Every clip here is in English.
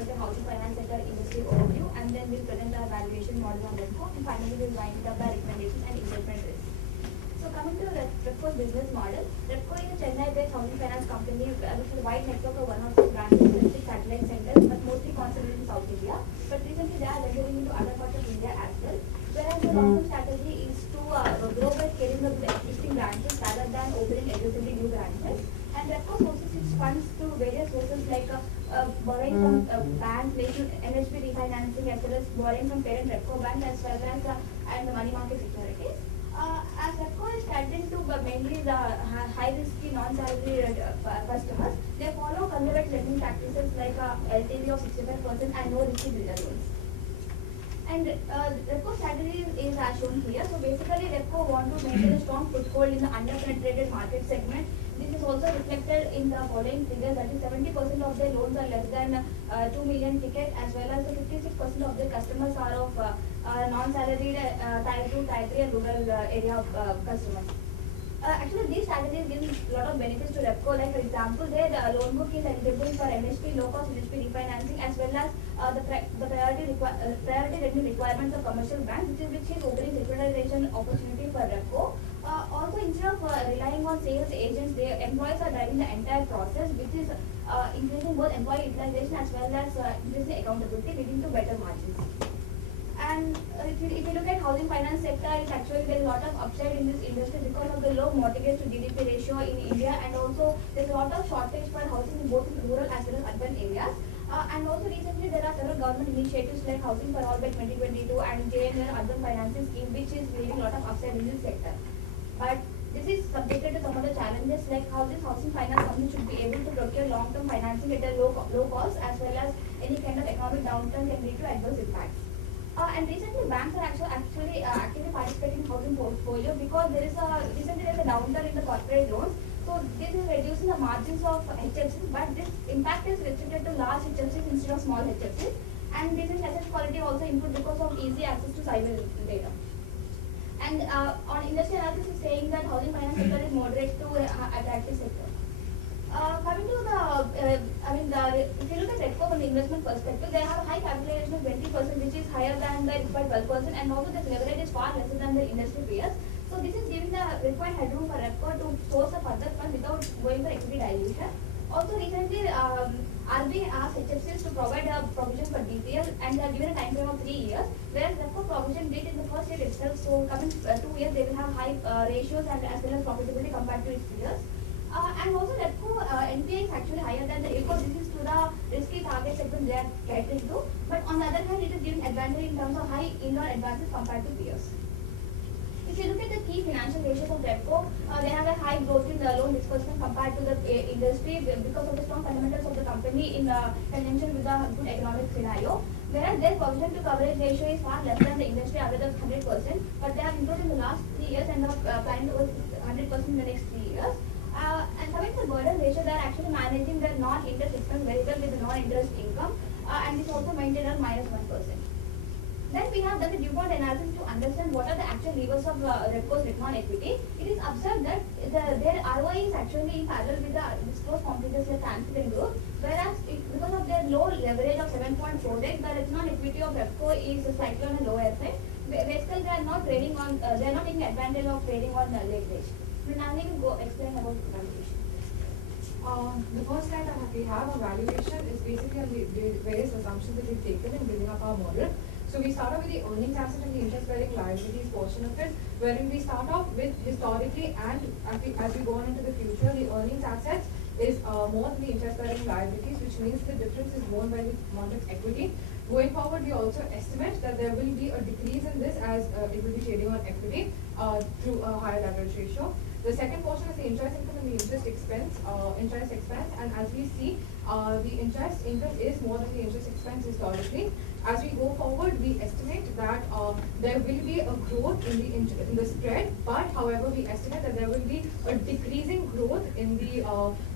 cover the housing finance sector industry overview, and then we'll present our valuation model on Repco, and finally we'll wind it up by recommendations and investment risks. So coming to Repco's business model, Repco is a Chennai-based housing finance company with a wide network of 106 branches and 6 satellite centers, but mostly concentrated in South India. But recently they are venturing into other parts of India as well. Whereas the long-term strategy is to grow by scaling up the existing branches rather than opening aggressively new branches. And Repco sources its funds through various sources like borrowing from banks, making NHB refinancing, as well as borrowing from parent Repco Bank, as well as and the money market securities. As Repco is catering to mainly the high-risky non-salary customers, they follow conservative lending practices like LTV of 65% and no risky builder loans. And Repco strategy is as shown here. So basically, Repco want to maintain a strong foothold in the under-penetrated market segment. This is also reflected in the following figures, that is 70% of their loans are less than 2 million ticket, as well as 56% of their customers are of non-salaried Tier 2, Tier 3 and rural area customers. Actually, these strategies give a lot of benefits to Repco. Like for example, their loan book is eligible for MHP, low-cost NHP refinancing, as well as the priority lending requirements of commercial banks, which is opening securitization opportunity for Repco. Also, instead of relying on sales agents, their employees are driving the entire process, which is increasing both employee utilization as well as increasing accountability, leading to better margins. And if you look at housing finance sector, it's actually there's a lot of upside in this industry because of the low mortgage to GDP ratio in India, and also there's a lot of shortage for housing in both rural as well as urban areas. And also recently there are several government initiatives like Housing for All by 2022 and JNR Urban Financing Scheme, which is giving a lot of upside in this sector. But this is subjected to some of the challenges, like how this housing finance company should be able to procure long-term financing at a low cost, as well as any kind of economic downturn can lead to adverse impacts. And recently banks are actually actively participating in housing portfolio because recently there is a downturn in the corporate loans. So this is reducing the margins of HFCs, but this impact is restricted to large HFCs instead of small HFCs. And this is asset quality also improved because of easy access to cyber data. And on industry analysis is saying that housing finance sector is moderate to attractive sector. Coming to if you look at Repco from the investment perspective, they have a high capitalization of 20%, which is higher than the required 12%, and also the leverage is far lesser than the industry peers. So this is giving the required headroom for Repco to source a further fund without going for equity dilution. Also recently, RBI asked HFCs to provide a provision for DPL, and they are given a time frame of 3 years, whereas Repco provision did in the first year itself. So coming 2 years, they will have high ratios and as well as profitability compared to its peers. And also Repco NPA is actually higher than the ECO. This is to the risky target segment they are catering to. But on the other hand, it is giving advantage in terms of high yield or advances compared to peers. If you look at the key financial ratios of Repco, they have a high growth in the loan disbursement compared to the industry because of the strong fundamentals of the company in conjunction with the good economic scenario. Whereas their provision to coverage ratio is far less than the industry average of 100%, but they have improved in the last 3 years and are planning to go 100% in the next 3 years. And coming to the burden ratio, they are actually managing their non-interest expense very well with the non-interest income, and it's also maintained at -1%. Then we have done the DuPont analysis to understand what are the actual levers of Repco's return on equity. It is observed that their ROI is actually in parallel with the disclosed competitors like Transit and Group, whereas because of their low leverage of 7.48, the return on equity of Repco is slightly on a lower side. Basically, they are not trading on, they are not taking advantage of trading on leverage. Now we will go explain about valuation. The first slide that we have on valuation is basically on the various assumptions that we've taken in building up our model. So we start off with the earnings asset and the interest-bearing liabilities portion of it, wherein we start off with historically, and as we go on into the future, the earnings assets is more than the interest-bearing liabilities, which means the difference is borne by the amount of equity. Going forward, we also estimate that there will be a decrease in this as it will be trading on equity through a higher leverage ratio. The second portion is the interest income and the interest expense, and as we see, the interest income is more than the interest expense historically. As we go forward, we estimate that there will be a growth in the spread, but however, we estimate that there will be a decreasing growth in the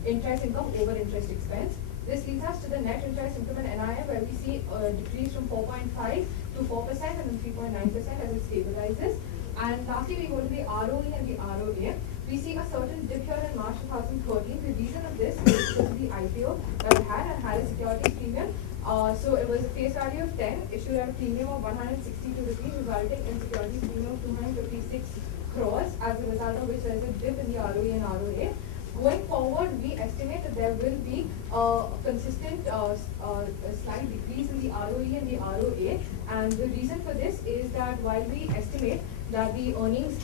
interest income over interest expense. This leads us to the net interest income and NII, where we see a decrease from 4.5 to 4% and then 3.9% as it stabilizes. And lastly, we go to the ROE and the ROA. We see a certain dip here in March 2013. The reason of this is because of the IPO that we had and had a securities premium. So it was a face value of 10, issued at a premium of 162 rupees, resulting in securities premium of 256 crores, as a result of which there is a dip in the ROE and ROA. Going forward, we estimate that there will be a consistent slight decrease in the ROE and the ROA. And the reason for this is that while we estimate that the earnings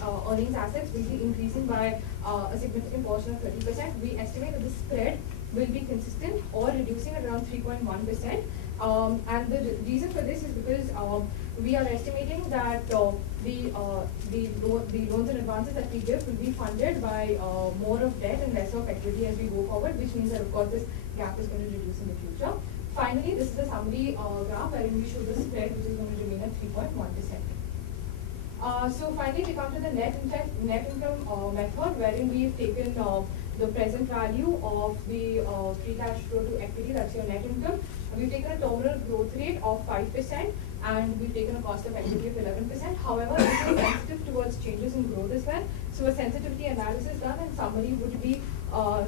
assets will be increasing by a significant portion of 30%, we estimate that the spread will be consistent or reducing at around 3.1%. And the reason for this is because we are estimating that the loans and advances that we give will be funded by more of debt and less of equity as we go forward, which means that of course this gap is going to reduce in the future. Finally, this is a summary graph wherein we show the spread, which is going to remain at 3.1%. So finally, we come to the net income method, wherein we've taken the present value of the free cash flow to equity, that's your net income. We've taken a terminal growth rate of 5%, and we've taken a cost of equity of 11%. However, this is sensitive towards changes in growth as well. So a sensitivity analysis done and summary would be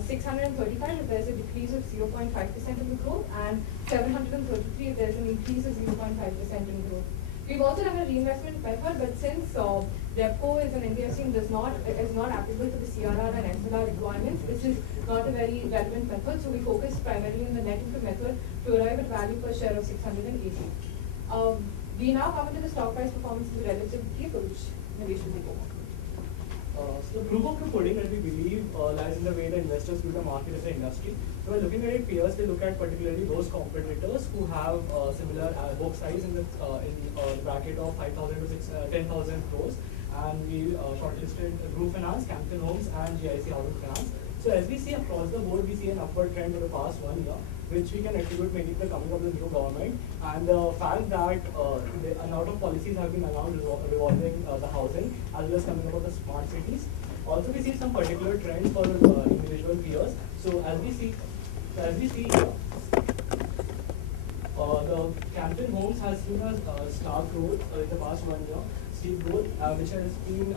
635 if there's a decrease of 0.5% in the growth, and 733 if there's an increase of 0.5% in growth. We've also done a reinvestment method, but since Repco is an NBFC and is not applicable to the CRR and SLR requirements, this is not a very relevant method. So we focus primarily on the net income method to arrive at value per share of 680. We now come into the stock price performance of the relative key, for which Naresh will take over. So the proof of the pudding that we believe lies in the way the investors view the market as an industry. So by looking at it peers, we look at particularly those competitors who have similar book size in the bracket of 5,000 to 10,000 crores, and we shortlisted Group Finance, Camden Homes, and GIC Housing Finance. So as we see across the board, we see an upward trend for the past 1 year, which we can attribute mainly to the coming of the new government and the fact that a lot of policies have been announced revolving the housing, as well as coming about the smart cities. Also, we see some particular trends for individual peers. So as we see here, the Camden Homes has seen a stark growth in the past 1 year, steep growth, which has been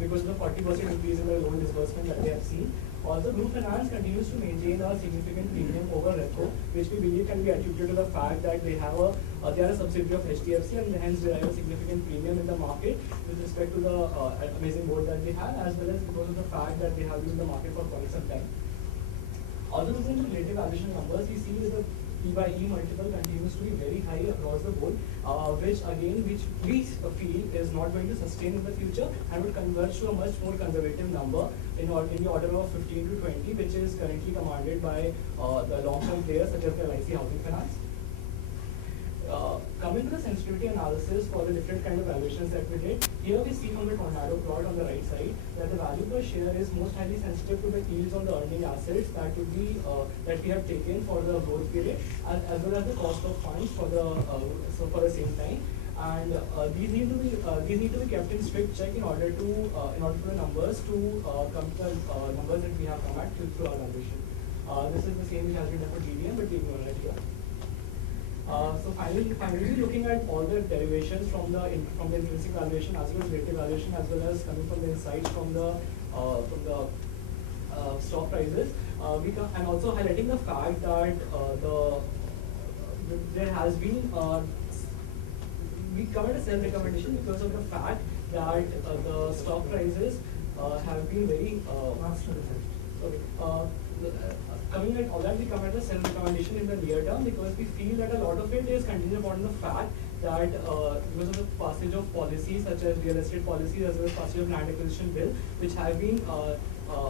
because of the 40% increase in the loan disbursement that they have seen. Also, Group Finance continues to maintain a significant premium over Repco, which we believe can be attributed to the fact that they are a subsidiary of HDFC, and hence derive a significant premium in the market with respect to the amazing board that they have, as well as because of the fact that they have been in the market for quite some time. Also, looking at the relative valuation numbers, we see that the P/E multiple continues to be very high across the board, which we feel is not going to sustain in the future and will converge to a much more conservative number in the order of 15 to 20, which is currently commanded by the long-term players such as the LIC Housing Finance. Coming to the sensitivity analysis for the different kind of valuations that we did, here we see from the tornado plot on the right side that the value per share is most highly sensitive to the yields on the earning assets that would be that we have taken for the growth period, as well as the cost of funds for the same time. And these need to be kept in strict check in order for the numbers to come to the numbers that we have come at through our valuation. This is the same which has been done for DDM, but we ignore it here. So finally, looking at all the derivations from the intrinsic valuation as well as relative valuation, as well as coming from the insights from the stock prices, and also highlighting the fact that there has been we covered a sell recommendation because of the fact that the stock prices have been very coming at all that, we come at the sell recommendation in the near term because we feel that a lot of it is contingent upon the fact that because of the passage of policies such as real estate policies as well as passage of land acquisition bill, which have been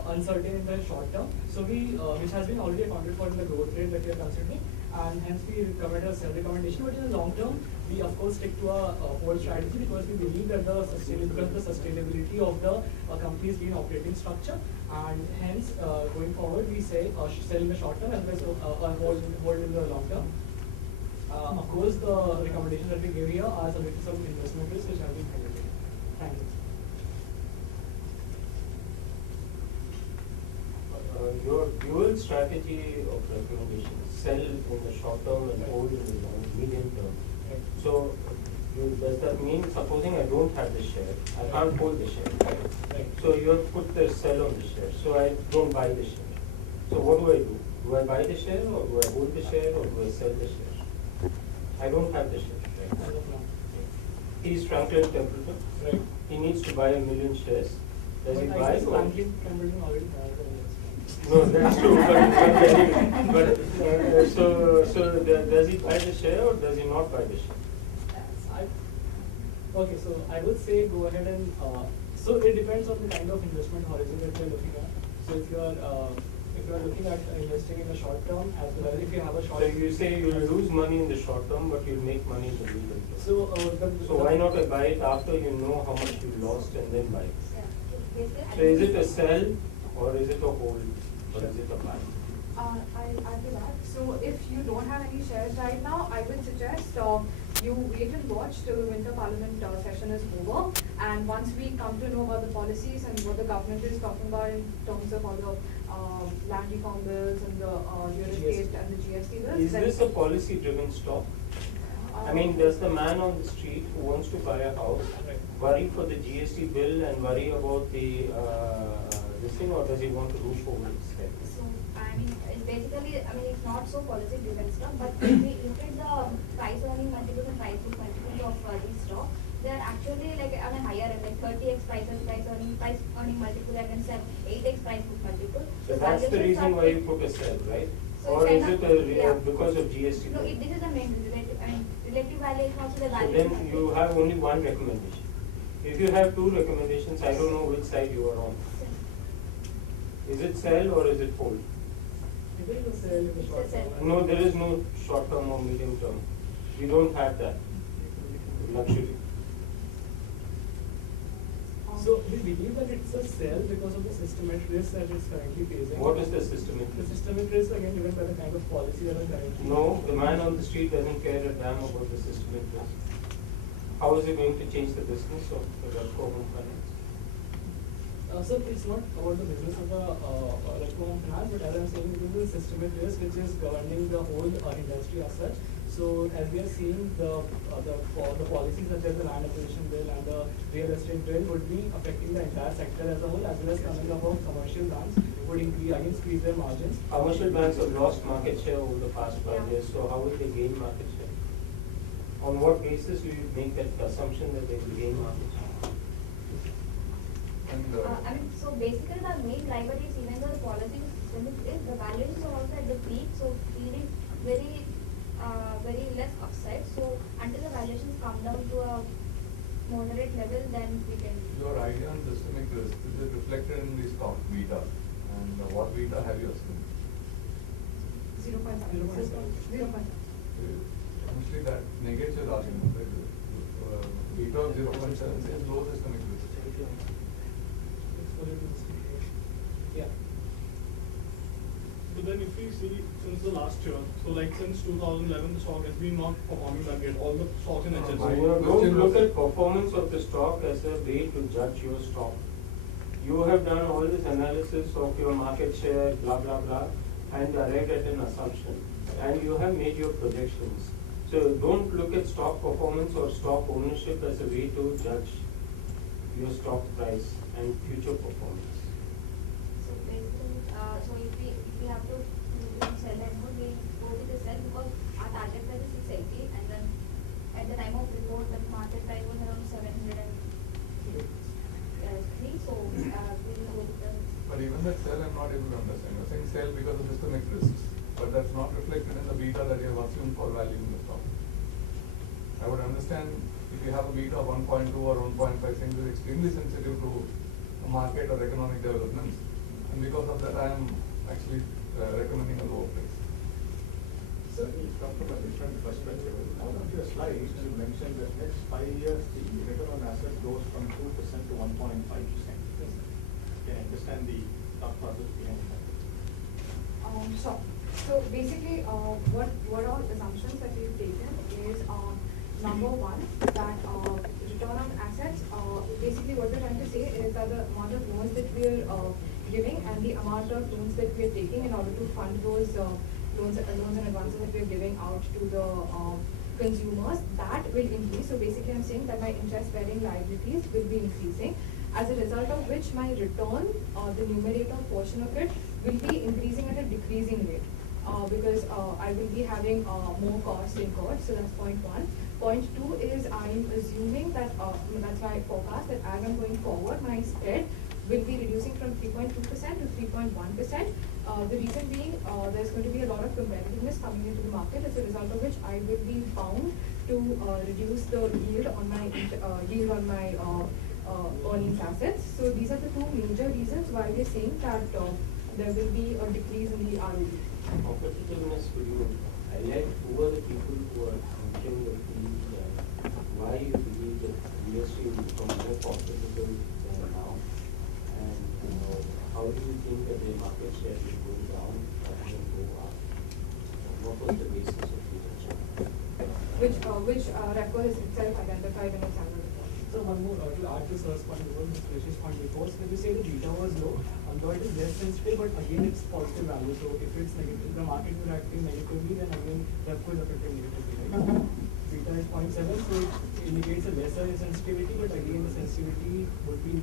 uncertain in the short term, so which has been already accounted for in the growth rate that we are considering, and hence we recommend a sell recommendation. But in the long term, we of course stick to a hold strategy because we believe that the sustainability of the company's lean operating structure, and hence going forward we say sell in the short term as well as hold in the long term. Of course, the recommendations that we give here are subject to some investment risks which have been highlighted. Thank you. Your dual strategy of recommendations, sell in the short term and hold in the medium term. Right. So, does that mean, supposing I don't have the share, I can't hold the share, right? Right. So you have put the sell on the share, so I don't buy the share. So what do? Do I buy the share, or do I hold the share, or do I sell the share? I don't have the share, right? As of now. He's Franklin Templeton. Right. He needs to buy 1 million shares. Does he But buy I guess or? Franklin Templeton already has an investment. No, that's true. Does he buy the share or does he not buy the share? Okay, so I would say go ahead and, so it depends on the kind of investment horizon that you're looking at. So if you are looking at investing in the short term, as well as if you have a short. So you say you'll lose money in the short term, but you'll make money in the medium term. So why not buy it after you know how much you lost and then buy it? So is it a sell or is it a hold or is it a buy? I'll do that. So if you don't have any shares right now, I would suggest you wait and watch till the winter parliament session is over. And once we come to know about the policies and what the government is talking about in terms of all the land reform bills and the real estate and the GST bills. Is then- this a policy-driven stock? I mean, does the man on the street who wants to buy a house worry for the GST bill and worry about the this thing, or does he want to roof over his head? So, I mean, it's basically, I mean, it's not so policy driven stuff, but if we look at the price earning multiples and price book multiples of these stocks, they are actually like on a higher end, like 30x price earning multiple and then 8x price book multiple. So that's the reason why you put a sell, right? So Or it's is kind it of- yeah. because of GST? No, this is the main relative, I mean, relative valuation also the So valuation. then you have only one recommendation. If you have two recommendations, I don't know which side you are on. Is it sell or is it hold? It is a sell in the short It's a sell. term. No, there is no short term or medium term. We don't have that luxury. So we believe that it's a sell because of the systemic risk that it's currently facing. What is the systemic The risk? systemic risk again driven by the kind of policy that are currently. No, the man on the street doesn't care a damn about the systemic risk. How is it going to change the business of the Repco Home Finance? So it's not about the business of the Repco Home Finance, but as I'm saying, this is a systemic risk which is governing the whole industry as such. So as we are seeing the policies such as the land acquisition bill and the real estate bill would be affecting the entire sector as a whole, as well as coming up of commercial banks would increase their margins. Commercial banks have lost market share over the past 5 years, so how will they gain market share? On what basis do you make that assumption that they will gain market share? And I mean, so basically the main driver is even though the policy is systemic risk, the valuations are also at the peak, so feeling very less upside. So until the valuations come down to a moderate level, then we can. your idea on systemic risk, is it reflected in the stock beta? And what beta have you assumed? 0.5. 0.5. Honestly, that negates your argument. Beta of 0.7 is low systemic risk. Yeah. So then if we see since the last year, so like since 2011 the stock has been not performing that great, all the stocks in No, HSI. my- Don't look at performance of the stock as a way to judge your stock. You have done all this analysis of your market share, blah, blah, blah, and arrived at an assumption. And you have made your projections. So don't look at stock performance or stock ownership as a way to judge your stock price and future performance. So basically, so if we have to sell and we go with the sell because our target price is 680 and then at the time of report the market price was around 703. So we will go with the. But even that sell, I'm not able to understand. You're saying sell because of systemic risks, but that's not reflected in the beta that you have assumed for valuing the stock. I would understand if you have a beta of 1.2 or 1.5, things is extremely sensitive to market or economic developments. And because of that, I am actually recommending a lower price. Sir, you come from a different perspective. On one of your slides, you mentioned that next 5 years, the return on assets goes from 2% to 1.5%. Can I understand the thought process behind that? Sure. So basically, what all assumptions that we've taken is number one, that return on assets, basically what we're trying to say is that the amount of loans that we're giving and the amount of loans that we're taking in order to fund those loans and advances that we're giving out to the consumers, that will increase. So basically I'm saying that my interest bearing liabilities will be increasing, as a result of which my return, the numerator portion of it, will be increasing at a decreasing rate. because I will be having more costs in court. So that's point one. Point two is I'm assuming that, that's why I forecast that as I'm going forward, my spread will be reducing from 3.2% to 3.1%. The reason being, there's going to be a lot of competitiveness coming into the market, as a result of which I will be bound to reduce the yield on my earnings assets. So these are the two major reasons why we're saying that there will be a decrease in the ROE. Competitiveness, could you highlight who are the people who are entering the field and why you believe that industry will become more profitable than now? And how do you think that their market share will go down rather than go up? What was the basis of the judgment? Which Repco has itself identified in its annual report. So one more to add to Sir's point before, Mr. Rish's point before, so when you say the beta was low, though it is less sensitive, but again it's positive value. So if it's negative, if the market is acting negatively, then again Repco is affecting negatively, right? Beta is 0.7, so it indicates a lesser sensitivity, but again the sensitivity would be